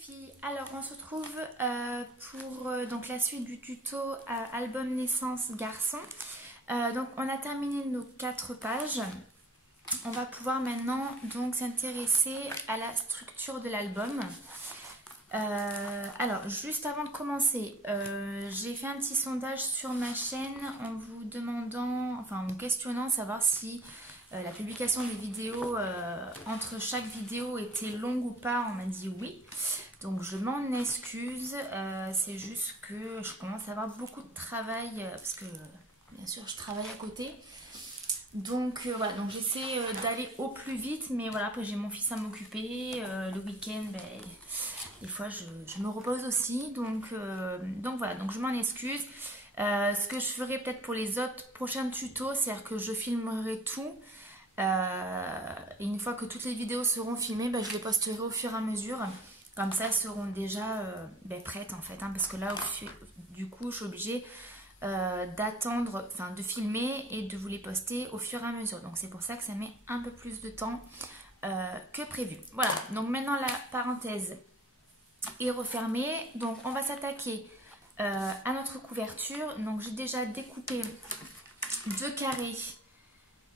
filles, alors on se retrouve pour donc la suite du tuto album naissance garçon. Donc on a terminé nos 4 pages. On va pouvoir maintenant donc s'intéresser à la structure de l'album. Alors juste avant de commencer, j'ai fait un petit sondage sur ma chaîne en vous demandant, enfin en vous questionnant savoir si la publication des vidéos entre chaque vidéo était longue ou pas. On m'a dit oui, donc je m'en excuse. C'est juste que je commence à avoir beaucoup de travail parce que bien sûr je travaille à côté. Donc voilà, donc j'essaie d'aller au plus vite, mais voilà, après j'ai mon fils à m'occuper. Le week-end, ben, des fois je me repose aussi, donc voilà, donc je m'en excuse. Ce que je ferai peut-être pour les autres prochains tutos, c'est-à-dire que je filmerai tout. Et une fois que toutes les vidéos seront filmées, ben, je les posterai au fur et à mesure. Comme ça, elles seront déjà prêtes en fait, hein, parce que là, du coup, je suis obligée d'attendre, enfin de filmer et de vous les poster au fur et à mesure. Donc c'est pour ça que ça met un peu plus de temps que prévu. Voilà, donc maintenant la parenthèse est refermée. Donc on va s'attaquer à notre couverture. Donc j'ai déjà découpé 2 carrés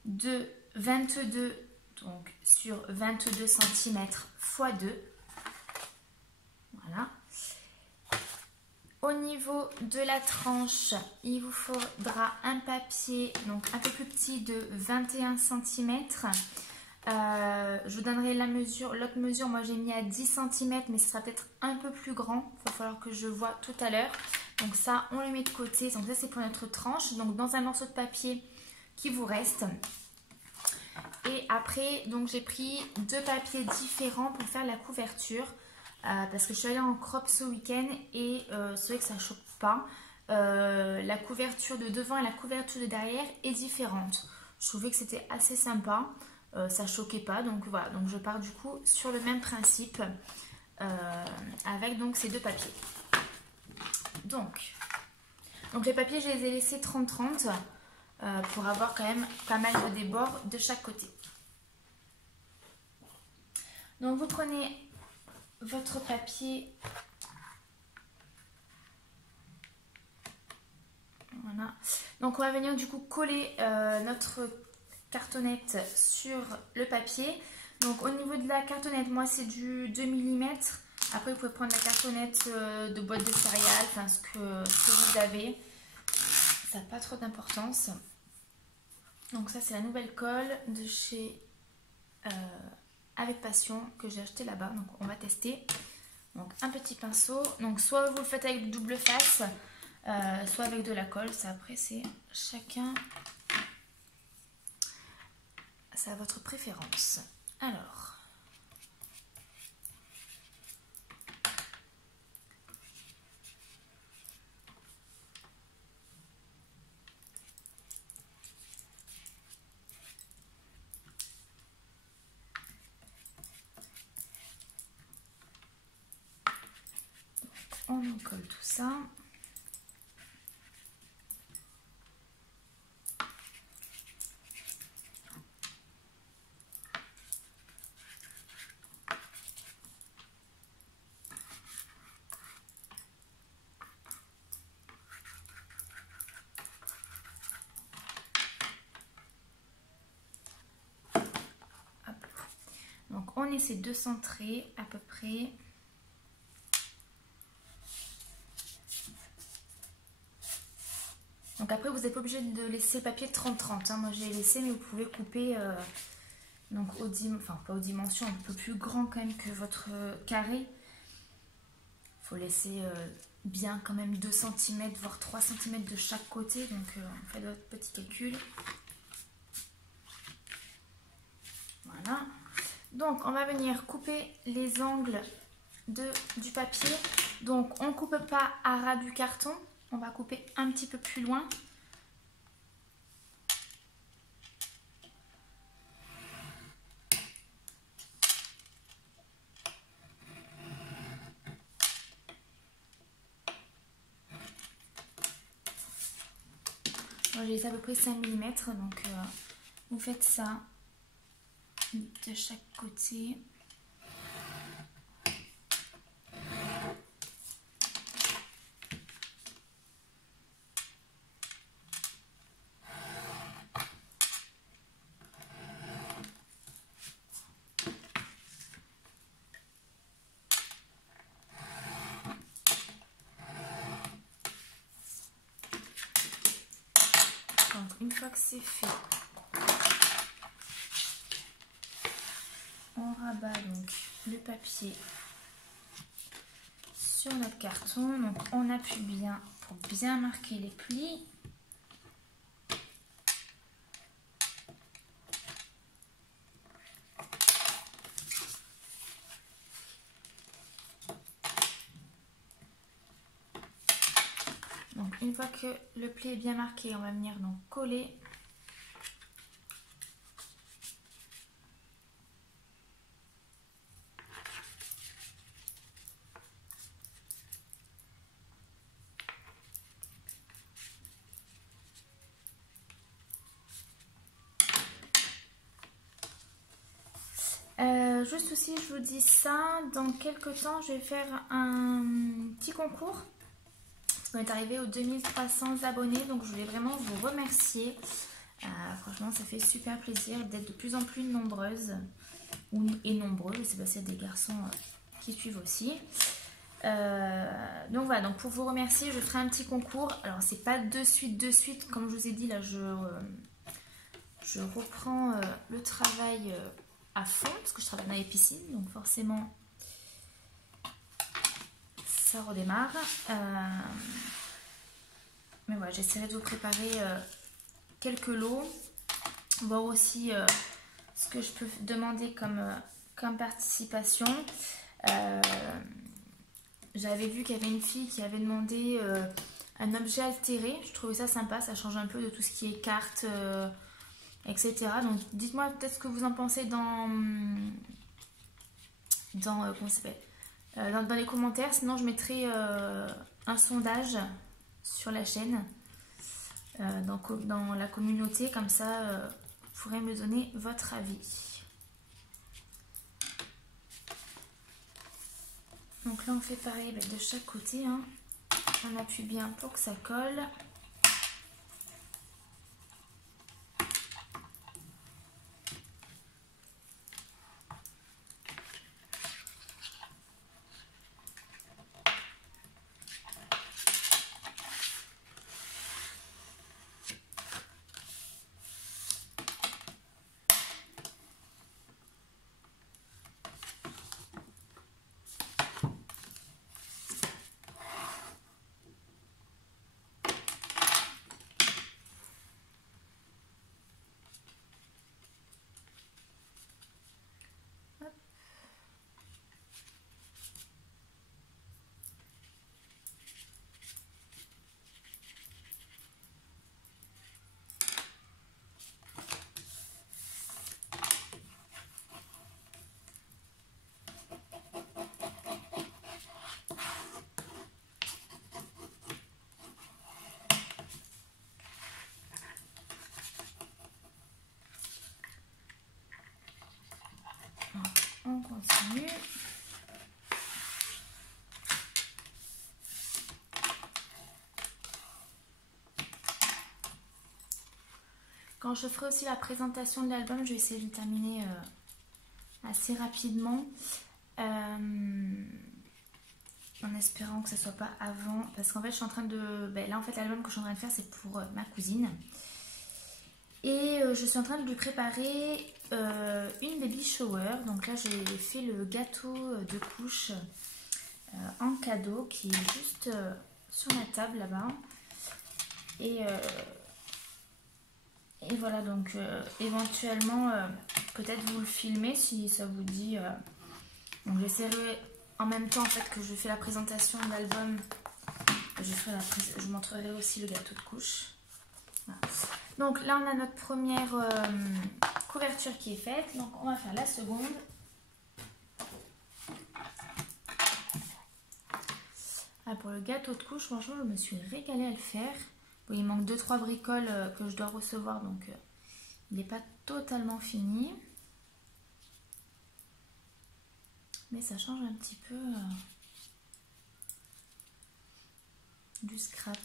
de 22 donc sur 22 cm x 2. Voilà. Au niveau de la tranche, il vous faudra un papier donc un peu plus petit de 21 cm. Je vous donnerai la mesure, l'autre mesure, moi j'ai mis à 10 cm, mais ce sera peut-être un peu plus grand. Il va falloir que je vois tout à l'heure. Donc ça, on le met de côté. Donc ça, c'est pour notre tranche. Donc dans un morceau de papier qui vous reste. Et après, donc j'ai pris 2 papiers différents pour faire la couverture. Parce que je suis allée en crop ce week-end et c'est vrai que ça ne choque pas. La couverture de devant et la couverture de derrière est différente. Je trouvais que c'était assez sympa. Ça ne choquait pas. Donc voilà, donc je pars du coup sur le même principe avec donc ces 2 papiers. Donc les papiers, je les ai laissés 30-30 pour avoir quand même pas mal de débords de chaque côté. Donc vous prenez votre papier, voilà. Donc on va venir du coup coller notre cartonnette sur le papier. Donc au niveau de la cartonnette, moi c'est du 2 mm. Après vous pouvez prendre la cartonnette de boîte de céréales, enfin ce que vous avez. Ça n'a pas trop d'importance. Donc ça c'est la nouvelle colle de chez Avec Passion que j'ai acheté là-bas. Donc on va tester. Donc un petit pinceau. Donc soit vous le faites avec double face, soit avec de la colle. Ça après c'est chacun, c'est à votre préférence. Alors. On en colle tout ça. Hop. Donc on essaie de centrer à peu près. Donc après vous n'êtes pas obligé de laisser le papier 30-30, hein. Moi j'ai laissé, mais vous pouvez couper donc enfin pas aux dimensions, un peu plus grand quand même que votre carré. Il faut laisser bien quand même 2 cm voire 3 cm de chaque côté. Donc on fait votre petit calcul. Voilà. Donc on va venir couper les angles du papier. Donc on ne coupe pas à ras du carton. On va couper un petit peu plus loin. Moi j'ai laissé à peu près 5 mm. Donc vous faites ça de chaque côté. fois que c'est fait, on rabat donc le papier sur notre carton. Donc on appuie bien pour bien marquer les plis. Donc une fois que le pli est bien marqué, on va venir donc coller. Juste aussi, je vous dis ça, dans quelques temps, je vais faire un petit concours. On est arrivé aux 2300 abonnés, donc je voulais vraiment vous remercier. Franchement, ça fait super plaisir d'être de plus en plus nombreuses et nombreux. Je ne sais pas s'il y a des garçons qui suivent aussi. Donc voilà, donc pour vous remercier, je ferai un petit concours. Alors, c'est pas de suite, comme je vous ai dit, là, je reprends le travail à fond parce que je travaille dans les piscines, donc forcément ça redémarre. Mais voilà, j'essaierai de vous préparer quelques lots, voir aussi ce que je peux demander comme participation. J'avais vu qu'il y avait une fille qui avait demandé un objet altéré. Je trouvais ça sympa, ça change un peu de tout ce qui est cartes, etc. Donc dites-moi peut-être ce que vous en pensez dans comment ça s'appelle, dans les commentaires. Sinon je mettrai un sondage sur la chaîne, dans la communauté, comme ça vous pourrez me donner votre avis. Donc là on fait pareil de chaque côté, hein. On appuie bien pour que ça colle. On continue. Quand je ferai aussi la présentation de l'album, je vais essayer de terminer assez rapidement. En espérant que ce soit pas avant. Parce qu'en fait, je suis en train de... là, en fait, l'album que je suis en train de faire, c'est pour ma cousine. Et je suis en train de lui préparer une baby shower. Donc là, j'ai fait le gâteau de couche en cadeau qui est juste sur la table là-bas. Et voilà, donc éventuellement, peut-être vous le filmez si ça vous dit. Donc j'essaierai en même temps en fait que je fais la présentation de l'album. Je montrerai aussi le gâteau de couche. Voilà. Donc là, on a notre première couverture qui est faite. Donc on va faire la seconde. Ah, pour le gâteau de couche, franchement, je me suis régalée à le faire. Bon, il manque 2-3 bricoles que je dois recevoir, donc il n'est pas totalement fini. Mais ça change un petit peu du scrap.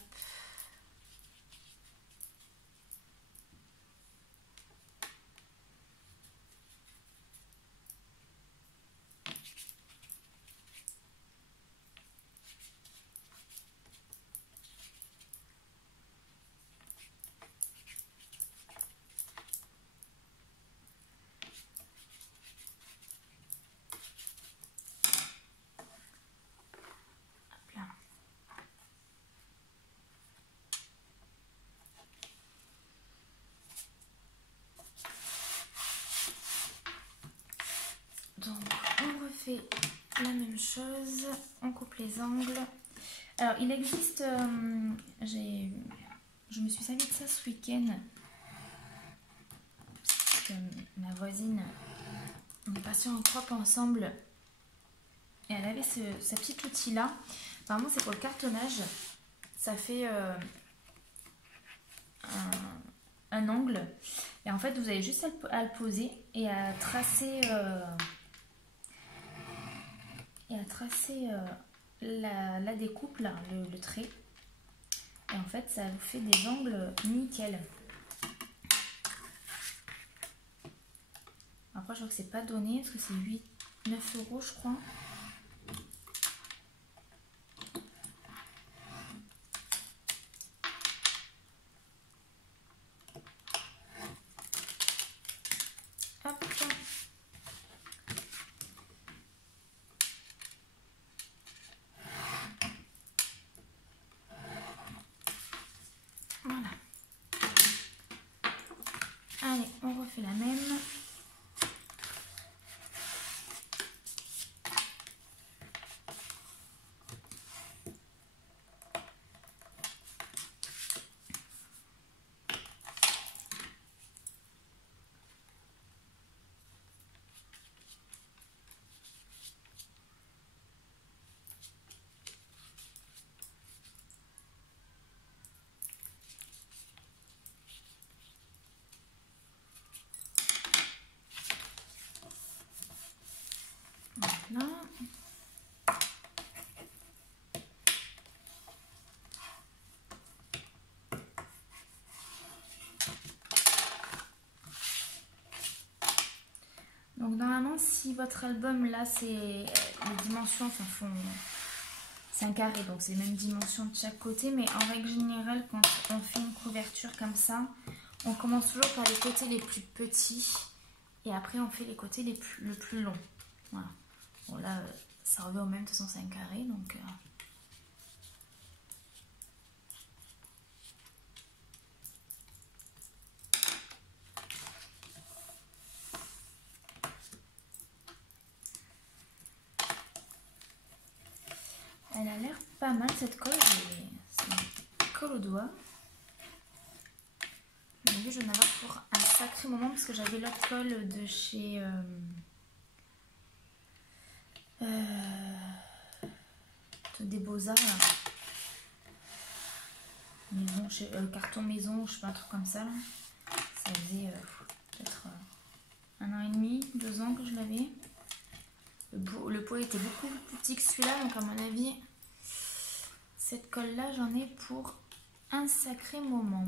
fait la même chose, on coupe les angles. Alors il existe, je me suis servi de ça ce week-end, parce que ma voisine, on est passé en crop ensemble, et elle avait ce petit outil là, apparemment c'est pour le cartonnage, ça fait un angle, et en fait vous avez juste à le poser et à tracer, la découpe, là, le trait. Et en fait, ça vous fait des angles nickel. Après, je crois que c'est pas donné parce que c'est 9 €, je crois. Hop. Voilà. Allez, on refait la même. Voilà. Donc normalement, si votre album là, c'est les dimensions, enfin c'est un carré, donc c'est les mêmes dimensions de chaque côté, mais en règle générale, quand on fait une couverture comme ça, on commence toujours par les côtés les plus petits et après on fait les côtés le plus long. Voilà. Bon là, ça revient au même, de toute façon c'est un carré, donc... Elle a l'air pas mal cette colle, c'est une colle au doigt. Je vais en avoir pour un sacré moment parce que j'avais l'autre colle de chez des Beaux-Arts. Maison, carton maison, je sais pas, un truc comme ça. Là. Ça faisait peut-être 1 an et demi, 2 ans que je l'avais. Le pot était beaucoup plus petit que celui-là, donc à mon avis, cette colle-là, j'en ai pour un sacré moment.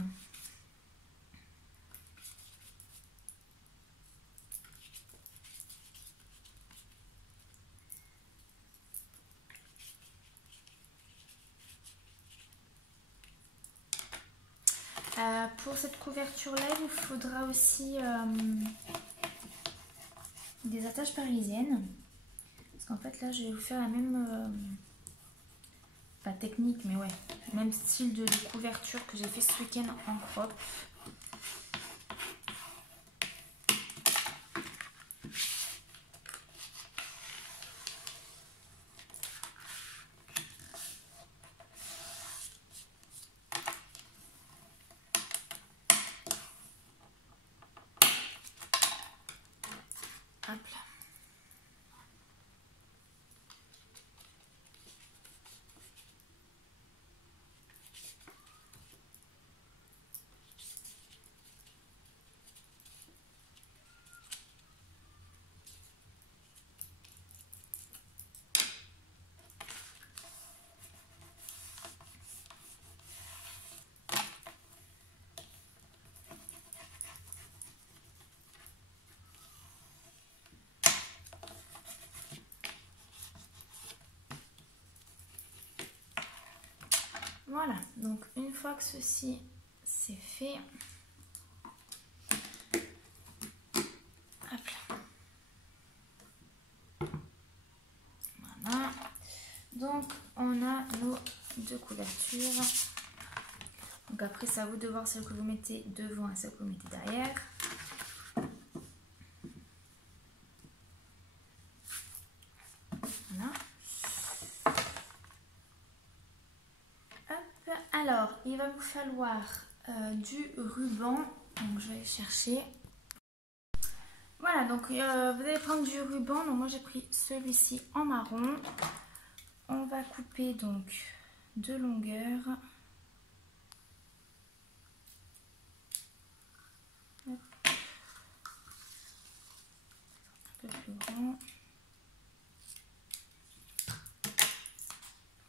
Pour cette couverture-là, il vous faudra aussi des attaches parisiennes. Parce qu'en fait, là, je vais vous faire la même... pas technique, mais ouais, même style de couverture que j'ai fait ce week-end en crop. Hop là. Voilà, donc une fois que ceci c'est fait, hop là. Voilà, donc on a nos 2 couvertures. Donc après c'est à vous de voir celle que vous mettez devant et celle que vous mettez derrière. Alors, il va vous falloir du ruban. Donc, je vais chercher. Voilà, donc vous allez prendre du ruban. Donc, moi, j'ai pris celui-ci en marron. On va couper donc de longueur. Hop. Un peu plus grand.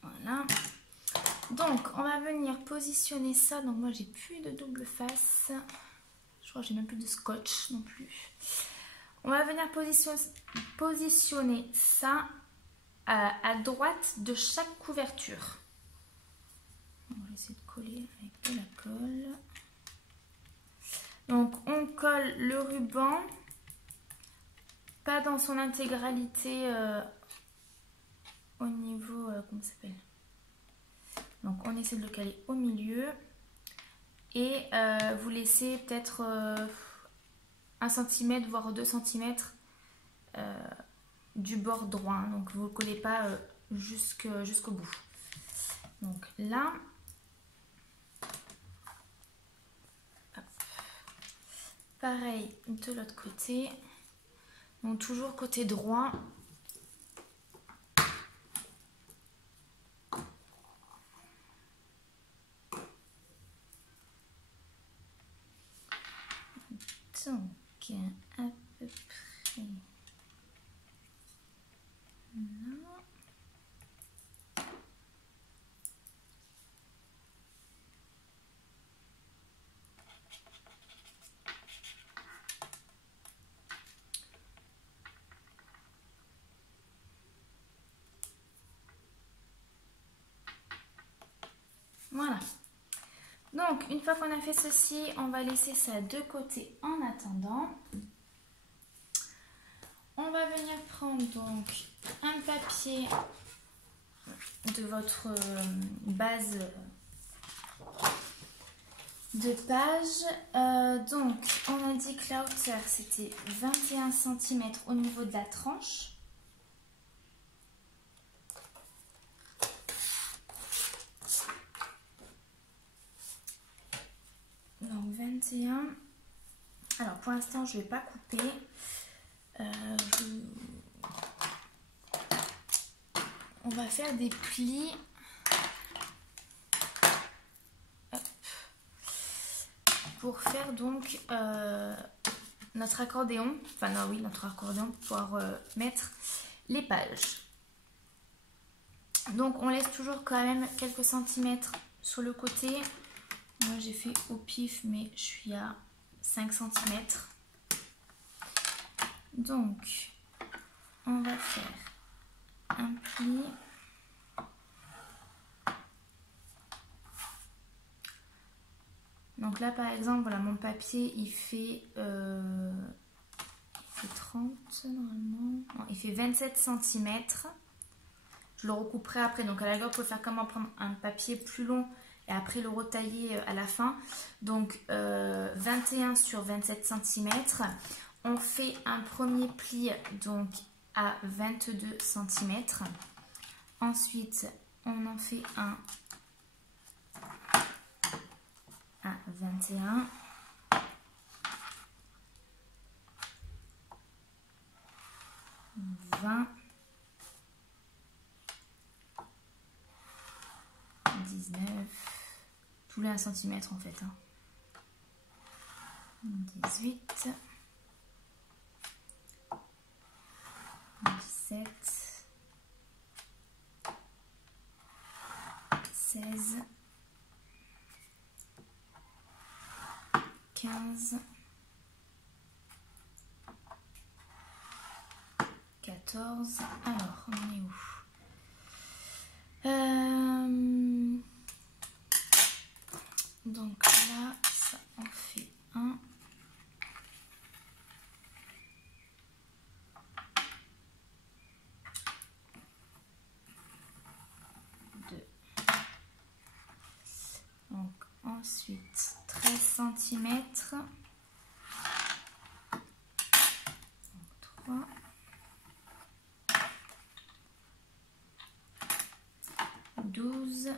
Voilà. Donc, on va venir positionner ça. Donc, moi, j'ai plus de double face. Je crois que j'ai même plus de scotch non plus. On va venir positionner ça à droite de chaque couverture. On va essayer de coller avec de la colle. Donc, on colle le ruban, pas dans son intégralité au niveau, comment ça s'appelle? Donc, on essaie de le caler au milieu et vous laissez peut-être 1 cm voire 2 cm du bord droit. Donc, vous ne le collez pas jusqu'au bout. Donc là, hop. Pareil de l'autre côté. Donc, toujours côté droit. Donc, à peu près là. Voilà. Donc, une fois qu'on a fait ceci, on va laisser ça de côté en attendant. On va venir prendre donc un papier de votre base de page. Donc, on a dit que la hauteur, c'était 21 cm au niveau de la tranche. Donc, 21. Alors, pour l'instant, je ne vais pas couper. On va faire des plis. Hop. Pour faire donc notre accordéon. Enfin, non, oui, notre accordéon pour pouvoir mettre les pages. Donc, on laisse toujours quand même quelques centimètres sur le côté. Moi, j'ai fait au pif, mais je suis à 5 cm. Donc, on va faire un pli. Donc là, par exemple, voilà, mon papier, il fait 30 normalement. Non, il fait 27 cm. Je le recouperai après. Donc à la rigueur, vous pouvez faire comment, prendre un papier plus long et après le retailler à la fin. Donc 21 sur 27 cm. On fait un premier pli donc à 22 cm. Ensuite, on en fait un à 21. Vingt. 19. Tous les 1 cm en fait. 18. 17. 16. 15. 14. Alors, on est où? Donc là, ça en fait un. 2. Donc ensuite 13 cm. 3. 12.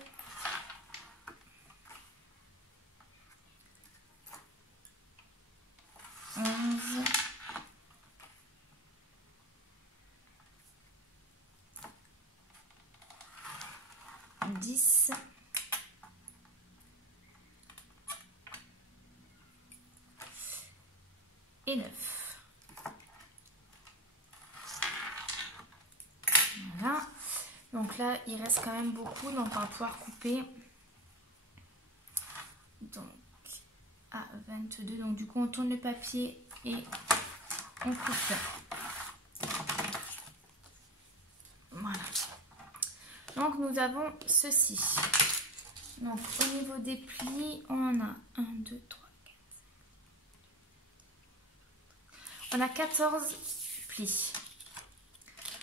10 et 9. Voilà. Donc là, il reste quand même beaucoup, donc on va pouvoir couper. Donc à 22. Donc du coup, on tourne le papier et on coupe. Voilà. Donc nous avons ceci. Donc au niveau des plis, on en a 1, 2, 3, 4. On a 14 plis.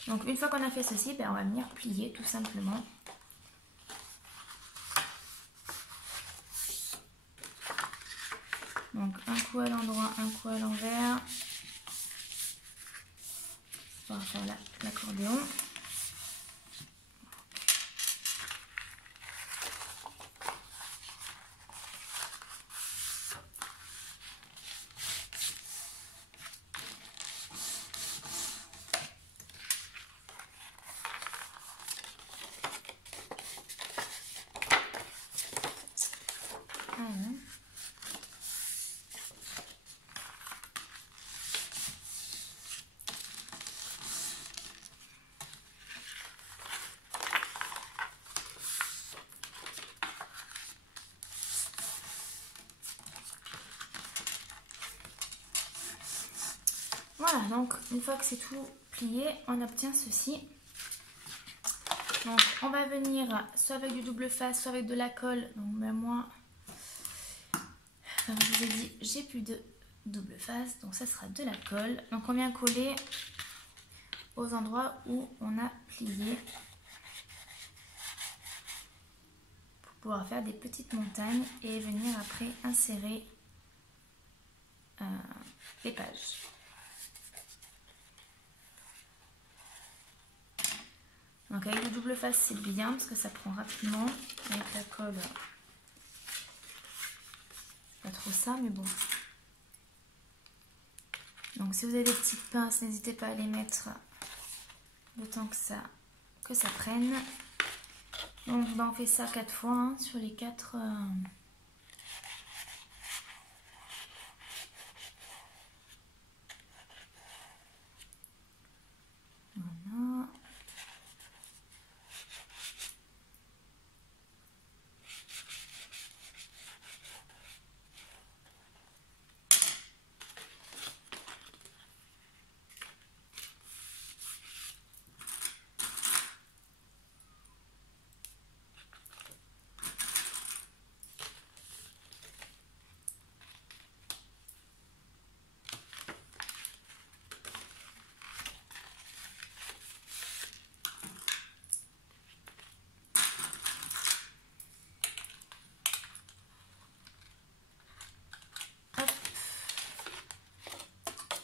Donc une fois qu'on a fait ceci, ben, on va venir plier tout simplement. Donc un coup à l'endroit, un coup à l'envers. On va faire l'accordéon. Voilà, donc une fois que c'est tout plié, on obtient ceci. Donc on va venir soit avec du double face, soit avec de la colle. Donc ben, moi, comme je vous ai dit, j'ai plus de double face, donc ça sera de la colle. Donc on vient coller aux endroits où on a plié pour pouvoir faire des petites montagnes et venir après insérer les pages. Donc avec le double face c'est bien parce que ça prend rapidement. Avec la colle, pas trop ça mais bon. Donc si vous avez des petites pinces, n'hésitez pas à les mettre le temps que ça prenne. Donc on fait ça 4 fois hein, sur les 4. Voilà.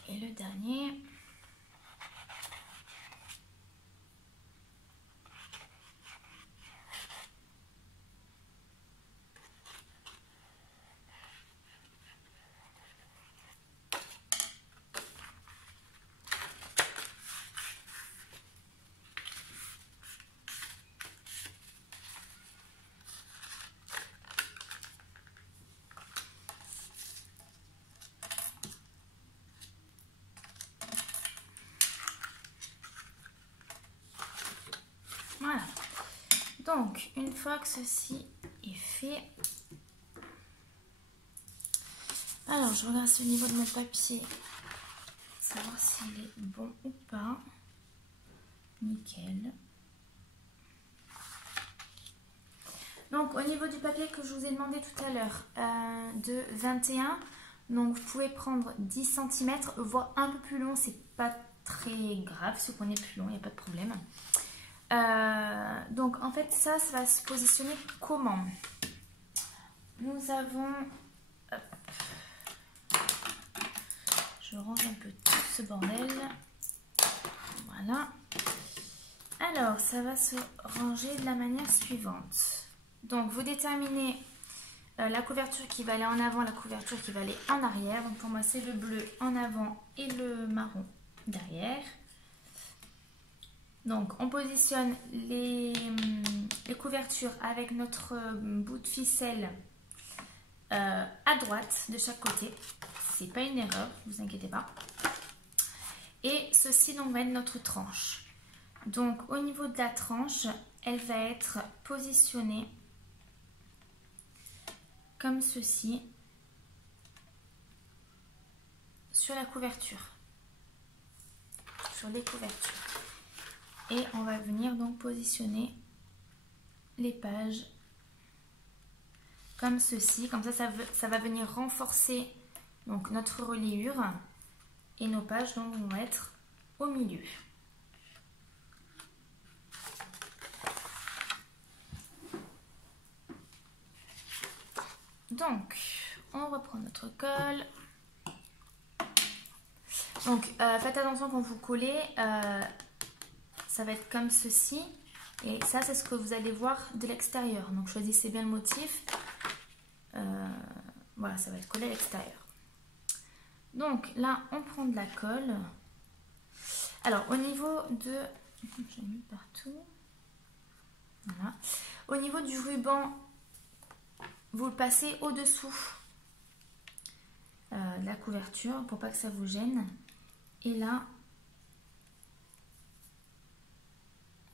Et le dernier. Voilà. Donc, une fois que ceci est fait, alors je regarde au niveau de mon papier, savoir s'il est bon ou pas. Nickel. Donc, au niveau du papier que je vous ai demandé tout à l'heure, de 21, donc vous pouvez prendre 10 cm, voire un peu plus long, c'est pas très grave. Si vous prenez plus long, il n'y a pas de problème. Donc en fait ça va se positionner comment? Nous avons, hop, je range un peu tout ce bordel, voilà. Alors ça va se ranger de la manière suivante. Donc vous déterminez la couverture qui va aller en avant, la couverture qui va aller en arrière. Donc pour moi c'est le bleu en avant et le marron derrière. Donc on positionne les couvertures avec notre bout de ficelle à droite de chaque côté. C'est pas une erreur, ne vous inquiétez pas. Et ceci donc va être notre tranche. Donc au niveau de la tranche, elle va être positionnée comme ceci sur la couverture, sur les couvertures. Et on va venir donc positionner les pages comme ceci. Comme ça va venir renforcer donc notre reliure et nos pages donc vont être au milieu. Donc, on reprend notre colle. Donc, faites attention quand vous collez. Ça va être comme ceci. Et ça, c'est ce que vous allez voir de l'extérieur. Donc, choisissez bien le motif. Voilà, ça va être collé à l'extérieur. Donc, là, on prend de la colle. Alors, au niveau de... J'ai mis partout. Voilà. Au niveau du ruban, vous le passez au-dessous de la couverture pour pas que ça vous gêne. Et là,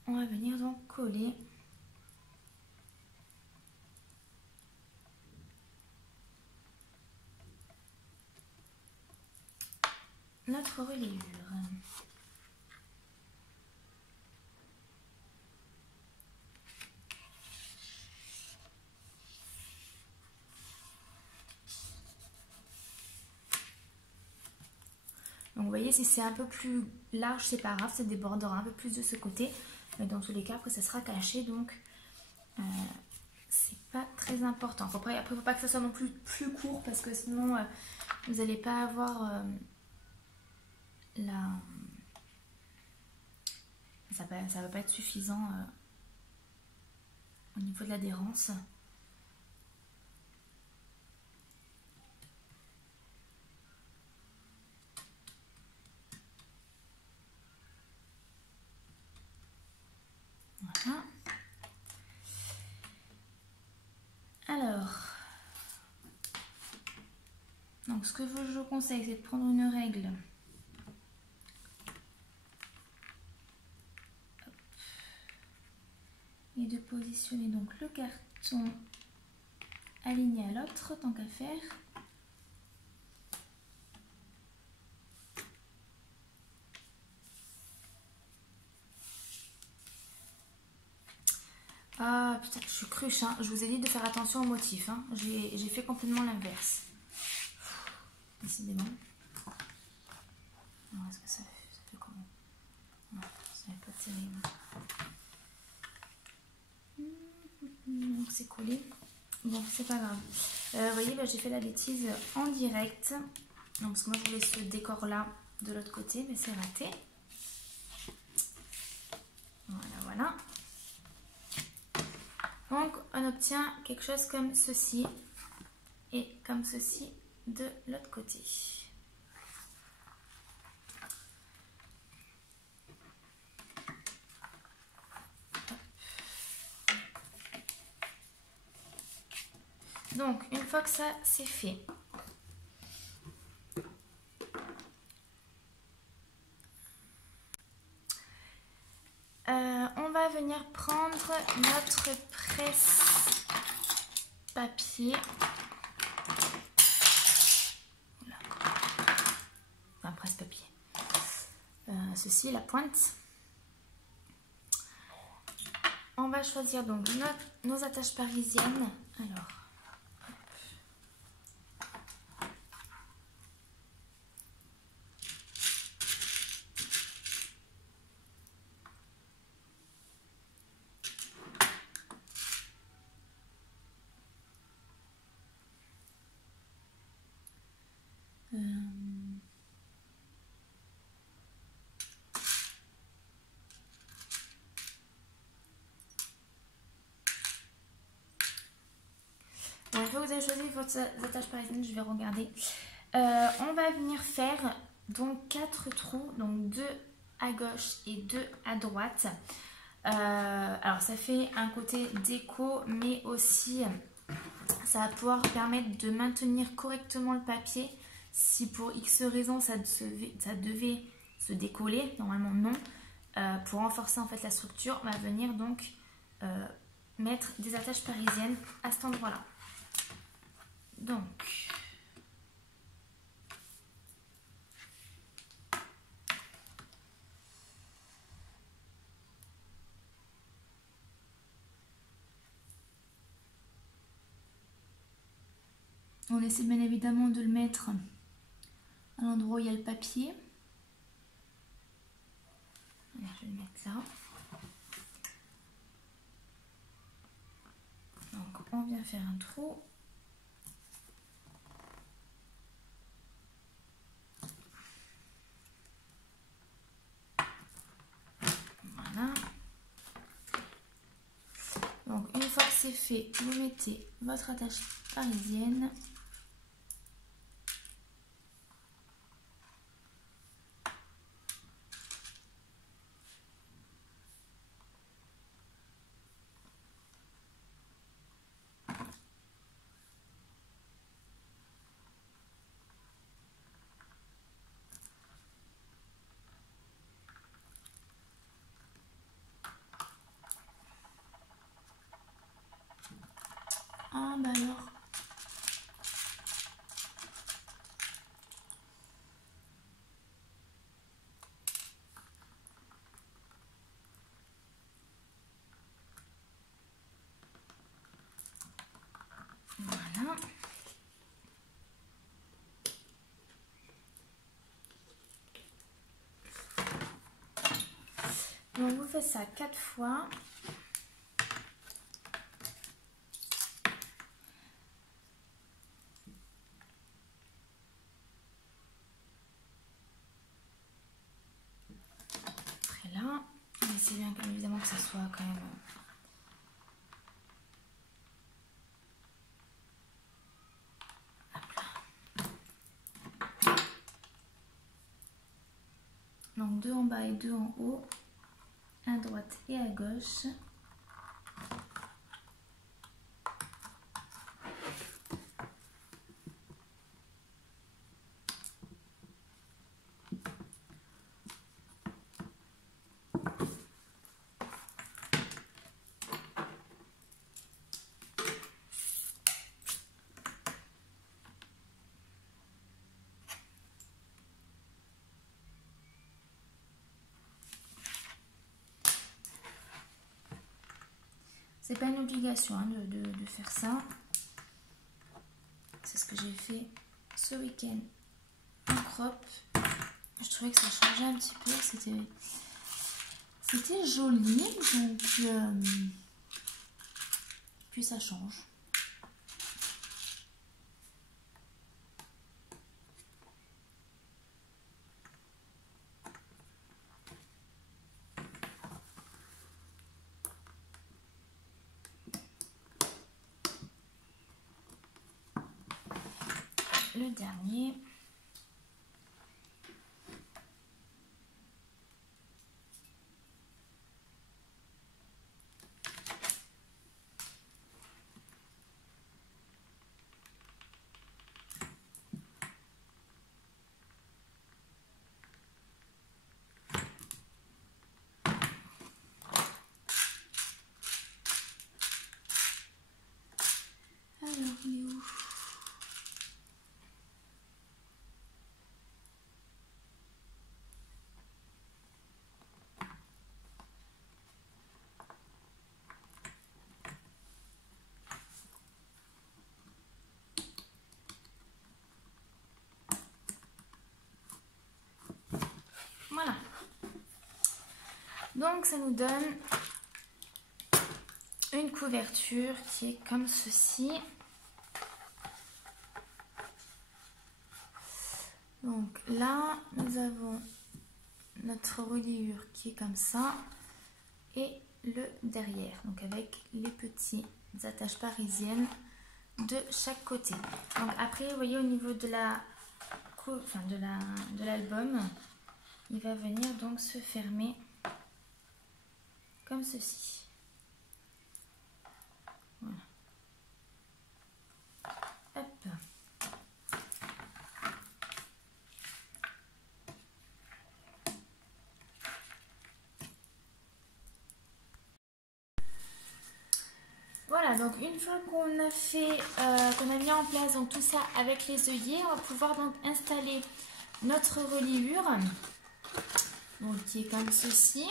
on va venir donc coller notre reliure. Donc vous voyez, si c'est un peu plus large, c'est pas grave, ça débordera un peu plus de ce côté. Mais dans tous les cas, après ça sera caché, donc c'est pas très important. Après, il ne faut pas que ça soit non plus court, parce que sinon vous n'allez pas avoir ça va pas être suffisant au niveau de l'adhérence. Voilà. Alors, donc ce que je vous conseille, c'est de prendre une règle. Et de positionner donc le carton aligné à l'autre, tant qu'à faire. Ah putain, je suis cruche, hein. Je vous ai dit de faire attention au motif, hein. J'ai fait complètement l'inverse. Décidément. Alors, est-ce que ça fait comment? Non, ça n'est pas terrible. Donc c'est collé. Bon, c'est pas grave. Vous voyez, là j'ai fait la bêtise en direct. Non, parce que moi je voulais ce décor là de l'autre côté, mais c'est raté. Voilà, voilà. Donc on obtient quelque chose comme ceci et comme ceci de l'autre côté. Donc une fois que ça c'est fait, on va venir prendre notre presse papier. Enfin, presse papier. Ceci, la pointe. On va choisir donc nos attaches parisiennes. Alors, une fois que vous avez choisi votre attache parisienne, je vais regarder. On va venir faire donc 4 trous, donc 2 à gauche et 2 à droite. Alors ça fait un côté déco, mais aussi ça va pouvoir permettre de maintenir correctement le papier. Si pour X raison ça devait se décoller, normalement non, pour renforcer en fait la structure, on va venir donc mettre des attaches parisiennes à cet endroit là. Donc on essaie bien évidemment de le mettre à l'endroit où il y a le papier. Je vais le mettre là. Donc on vient faire un trou. Voilà. Donc une fois que c'est fait, vous mettez votre attache parisienne. Ah bah alors. Voilà. Donc vous faites ça 4 fois. Après là, c'est bien évidemment que ça soit quand même. Donc 2 en bas et 2 en haut, à droite et à gauche. C'est pas une obligation hein, de faire ça. C'est ce que j'ai fait ce week-end en crop. Je trouvais que ça changeait un petit peu. C'était joli. Donc, puis ça change. Le dernier. Alors, il est où? Voilà. Donc ça nous donne une couverture qui est comme ceci. Donc là, nous avons notre reliure qui est comme ça et le derrière, donc avec les petites attaches parisiennes de chaque côté. Donc après, vous voyez au niveau de l'album, il va venir donc se fermer comme ceci. Voilà. Hop. Voilà, donc une fois qu'on a fait, qu'on a mis en place donc tout ça avec les œillets, on va pouvoir donc installer notre reliure, donc qui est comme ceci,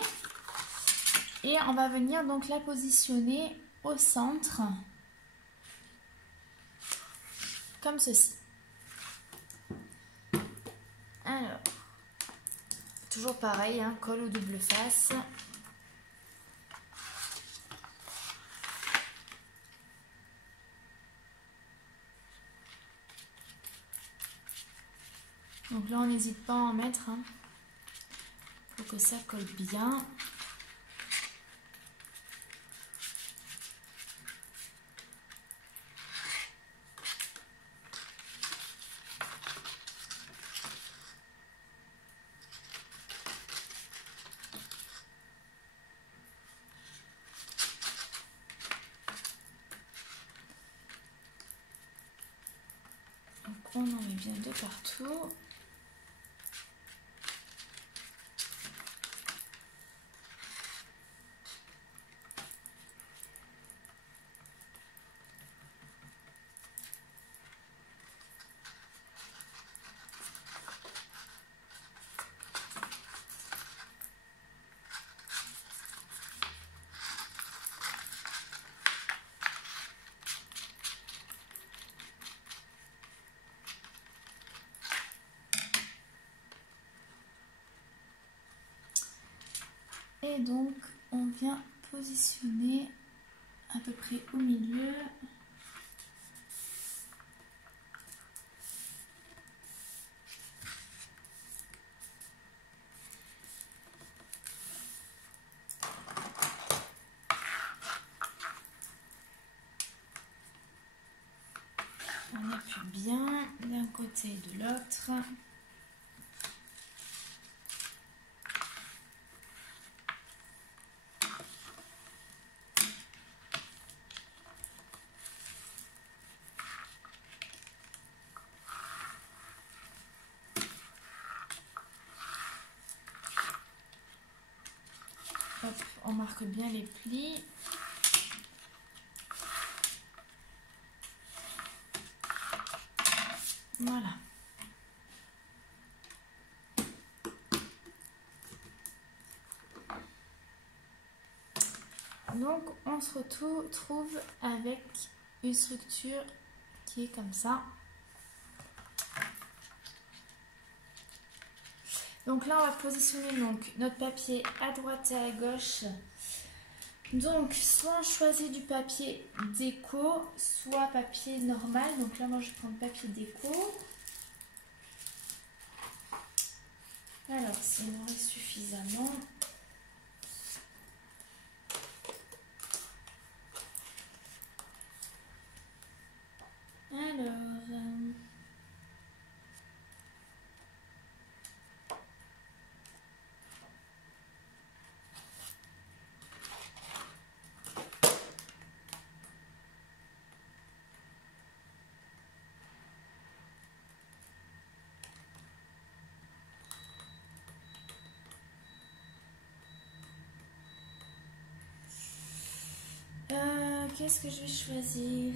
et on va venir donc la positionner au centre, comme ceci. Alors, toujours pareil, hein, colle ou double face. Donc là, on n'hésite pas à en mettre, hein, pour que ça colle bien. Donc on en met bien de partout. Et donc, on vient positionner à peu près au milieu. On appuie bien d'un côté et de l'autre. Hop, on marque bien les plis. Voilà. Donc on se retrouve avec une structure qui est comme ça. Donc là on va positionner donc notre papier à droite et à gauche. Donc soit on choisit du papier déco, soit papier normal. Donc là moi je prends le papier déco. Alors c'est en aurait suffisamment. Alors, qu'est-ce que je vais choisir?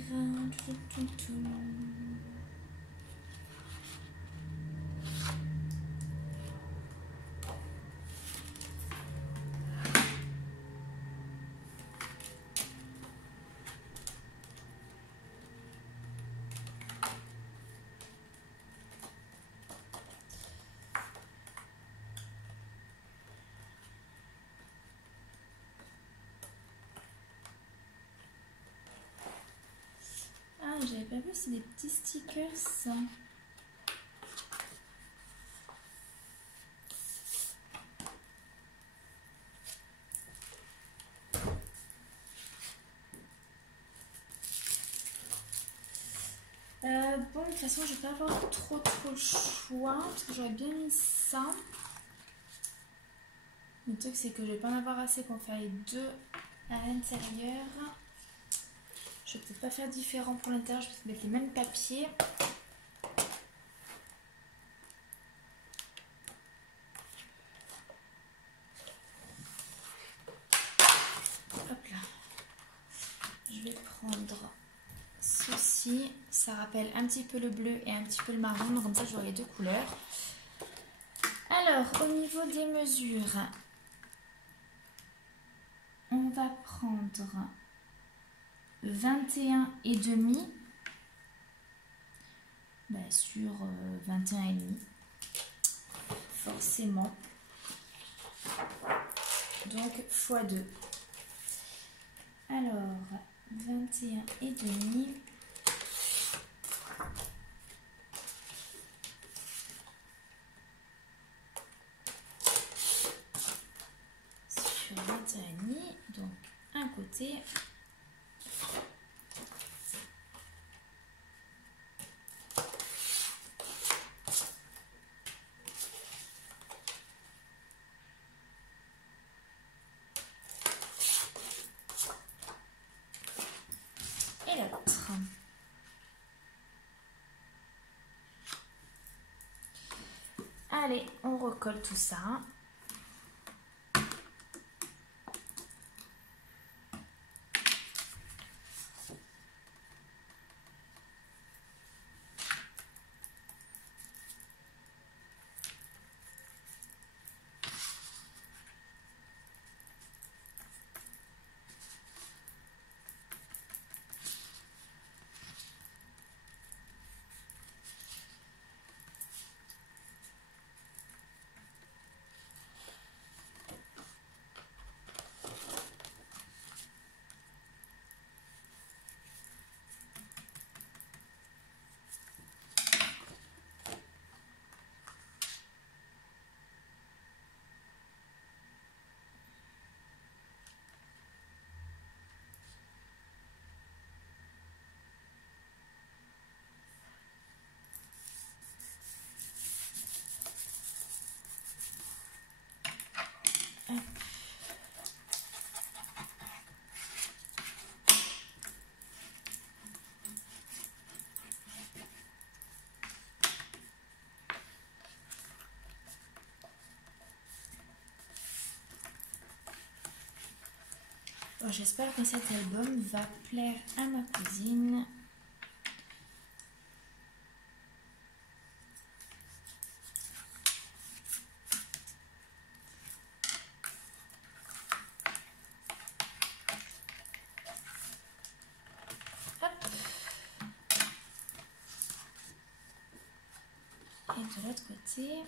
Ah, j'avais pas vu, c'est des petits stickers ça. Bon, de toute façon, je vais pas avoir trop le choix parce que j'aurais bien mis ça. Le truc, c'est que je vais pas en avoir assez pour faire les deux à l'intérieur. Je vais peut-être pas faire différent pour l'intérieur, je vais peut-être mettre les mêmes papiers. Hop là. Je vais prendre ceci. Ça rappelle un petit peu le bleu et un petit peu le marron, donc comme ça j'aurai les deux couleurs. Alors, au niveau des mesures, on va prendre 21,5 sur 21,5 forcément, donc x2. Alors 21,5 sur 21,5, donc un côté. Et l'autre. Allez, on recolle tout ça. Bon, j'espère que cet album va plaire à ma cousine. Hop. Et de l'autre côté.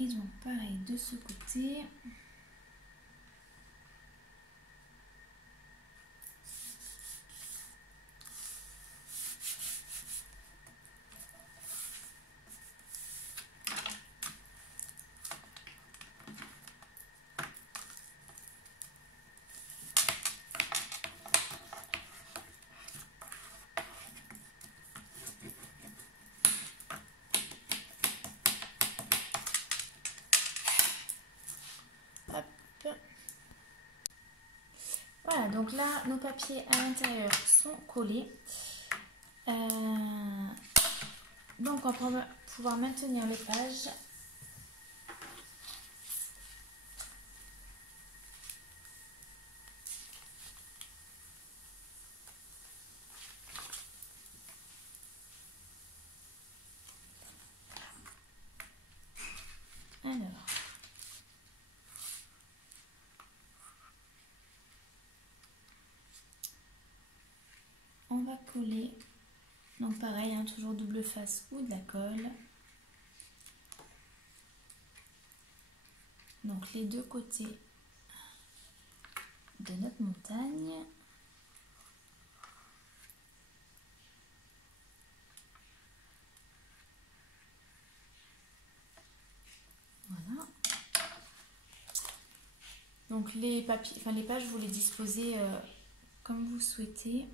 Et donc pareil de ce côté. Voilà, donc là, nos papiers à l'intérieur sont collés. Donc, on va pouvoir maintenir les pages. Alors, coller. Donc pareil, hein, toujours double face ou de la colle. Donc les deux côtés de notre montagne. Voilà. Donc les papiers, enfin les pages, vous les disposez comme vous souhaitez.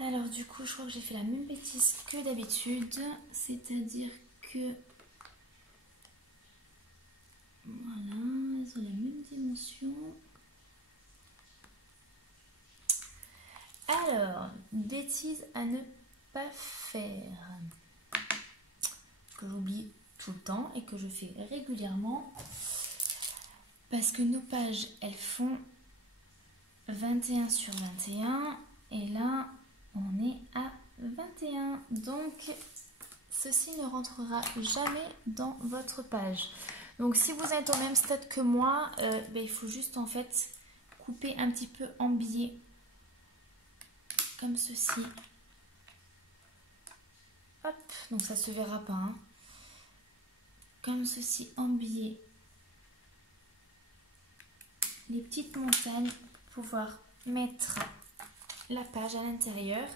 Alors du coup, je crois que j'ai fait la même bêtise que d'habitude, c'est-à-dire que voilà, elles ont la même dimension. Alors, bêtise à ne pas faire, que j'oublie tout le temps et que je fais régulièrement, parce que nos pages, elles font 21 sur 21 et là, on est à 21. Donc, ceci ne rentrera jamais dans votre page. Donc, si vous êtes au même stade que moi, il faut juste en fait couper un petit peu en biais, comme ceci. Hop, donc ça se verra pas, hein. Comme ceci en biais. Les petites montagnes pour pouvoir mettre la page à l'intérieur.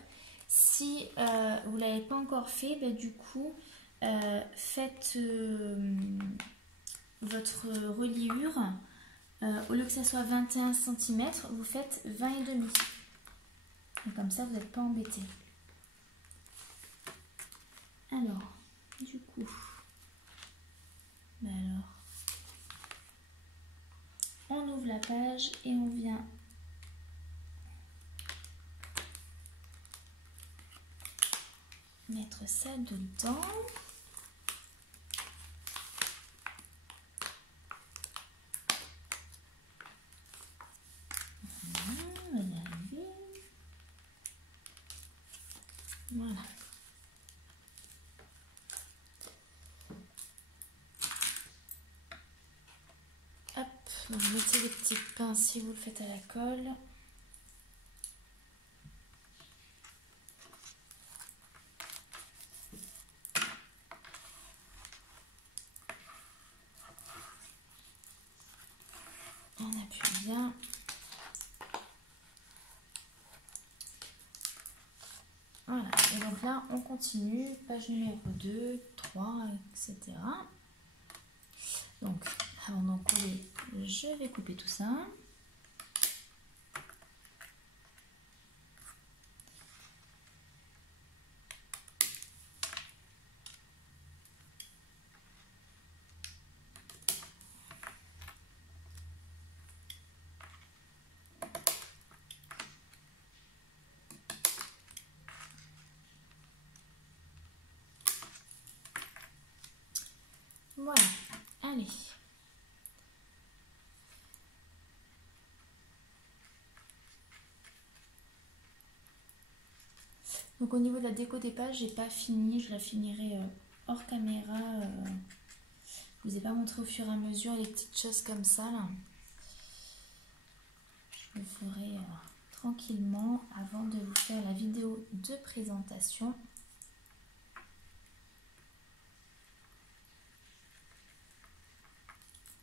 Si vous ne l'avez pas encore fait, du coup, faites votre reliure. Au lieu que ça soit 21 cm, vous faites 20,5. Et comme ça, vous n'êtes pas embêté. Alors, du coup, on ouvre la page et on vient mettre ça dedans. Voilà. Hop, donc mettez les petits pains si vous le faites à la colle. On appuie bien. Voilà, et donc là on continue, page numéro 2, 3, etc. Donc avant d'en coller, je vais couper tout ça. Voilà, allez. Donc au niveau de la déco des pages, j'ai pas fini, je la finirai hors caméra. Je vous ai pas montré au fur et à mesure les petites choses comme ça là. Je le ferai tranquillement avant de vous faire la vidéo de présentation.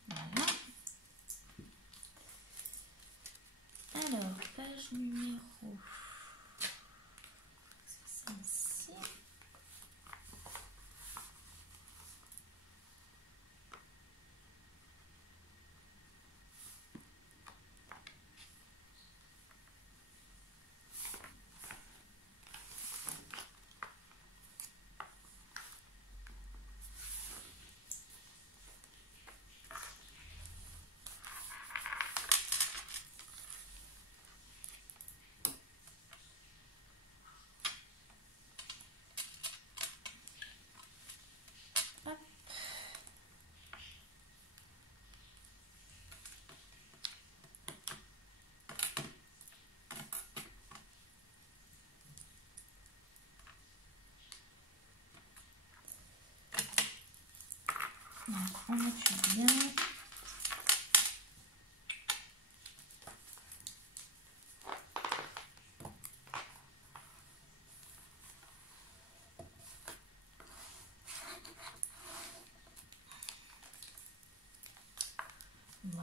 Voilà. Alors, page numéro... C'est ici. Donc on appuie bien.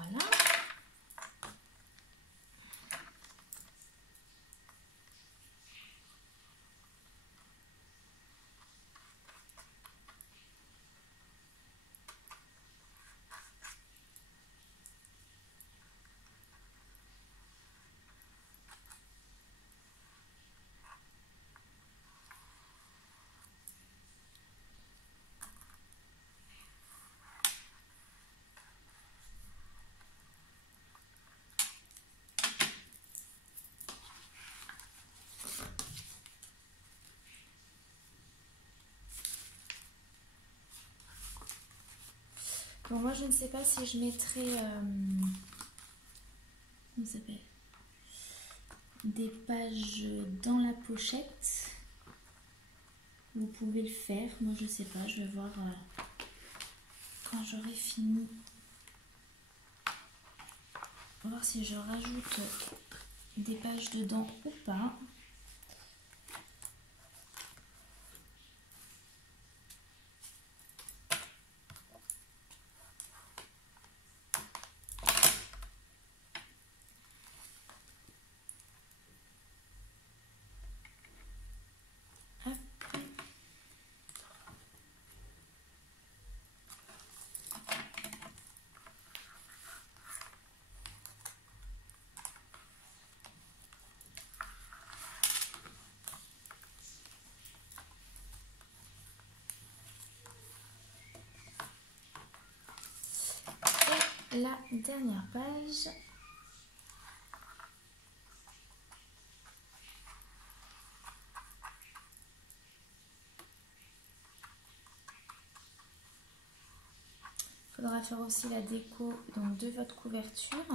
Voilà. Bon, moi je ne sais pas si je mettrai comment ça s'appelle, des pages dans la pochette. Vous pouvez le faire, moi je sais pas, je vais voir quand j'aurai fini. On va voir si je rajoute des pages dedans ou pas. La dernière page. Il faudra faire aussi la déco donc, de votre couverture.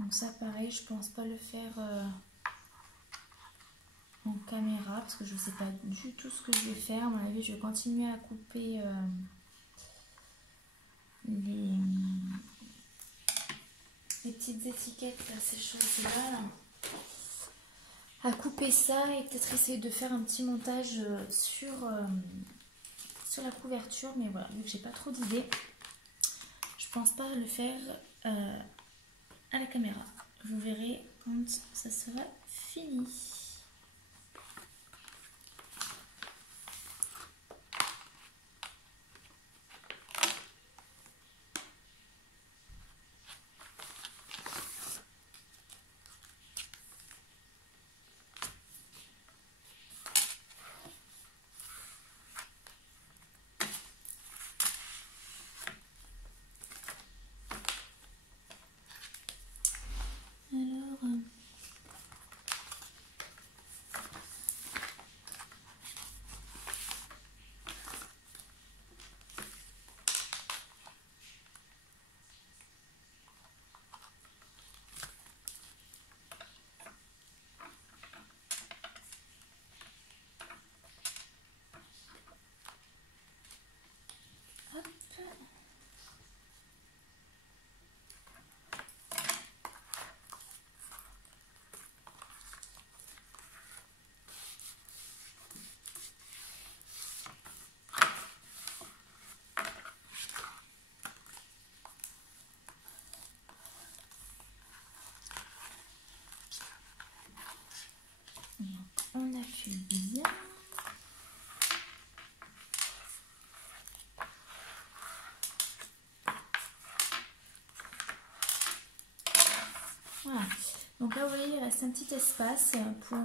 Donc ça pareil, je pense pas le faire en caméra parce que je sais pas du tout ce que je vais faire. À mon avis, je vais continuer à couper les petites étiquettes, là, ces choses-là. Là. À couper ça et peut-être essayer de faire un petit montage sur la couverture. Mais voilà, vu que j'ai pas trop d'idées, je pense pas le faire à la caméra. Vous verrez quand ça sera fini. Alors, hop. On appuie bien. Voilà. Donc là, vous voyez, il reste un petit espace pour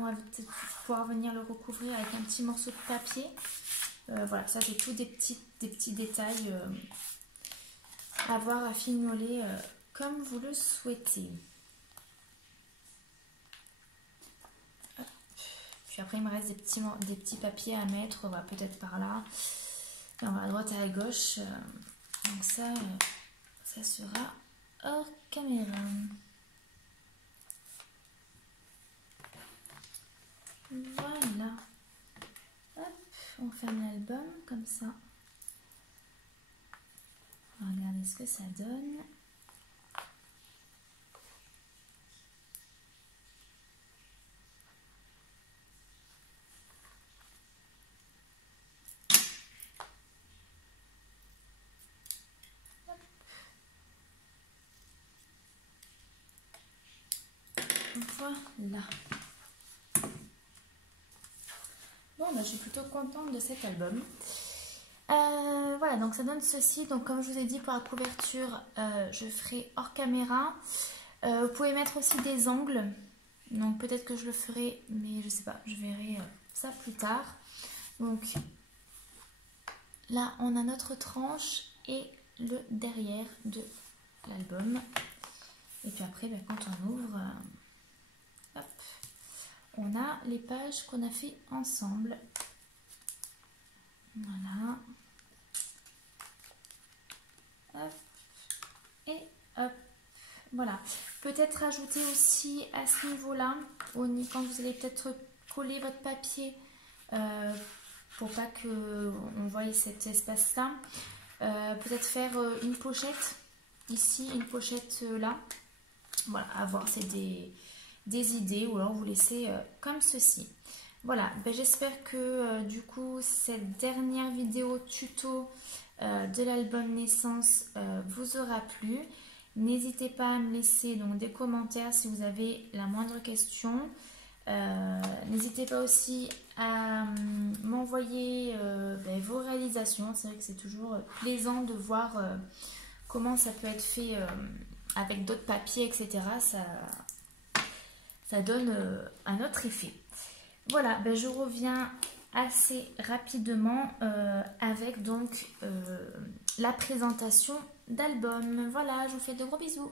pouvoir venir le recouvrir avec un petit morceau de papier. Voilà, ça c'est tout des petits détails à voir, à fignoler comme vous le souhaitez. Hop. Puis après, il me reste des petits papiers à mettre, voilà, peut-être par là, à droite et à gauche. Donc ça sera hors caméra. Voilà. Hop, on ferme l'album comme ça. On va regarder ce que ça donne. Voilà. Bon, bah, je suis plutôt contente de cet album. Voilà, donc ça donne ceci. Donc comme je vous ai dit, pour la couverture, je ferai hors caméra. Vous pouvez mettre aussi des angles. Donc peut-être que je le ferai, mais je sais pas, je verrai ça plus tard. Donc là, on a notre tranche et le derrière de l'album. Et puis après, ben, quand on ouvre, hop, on a les pages qu'on a fait ensemble. Voilà. Hop. Et hop. Voilà. Peut-être rajouter aussi à ce niveau-là, quand vous allez peut-être coller votre papier pour pas qu'on voie cet espace-là. Peut-être faire une pochette ici, une pochette là. Voilà, à voir, c'est des idées ou alors vous laissez comme ceci. Voilà, ben, j'espère que du coup cette dernière vidéo tuto de l'album Naissance vous aura plu. N'hésitez pas à me laisser donc des commentaires si vous avez la moindre question. N'hésitez pas aussi à m'envoyer ben, vos réalisations. C'est vrai que c'est toujours plaisant de voir comment ça peut être fait avec d'autres papiers, etc. Ça donne un autre effet. Voilà, ben je reviens assez rapidement avec donc la présentation d'album. Voilà, je vous fais de gros bisous.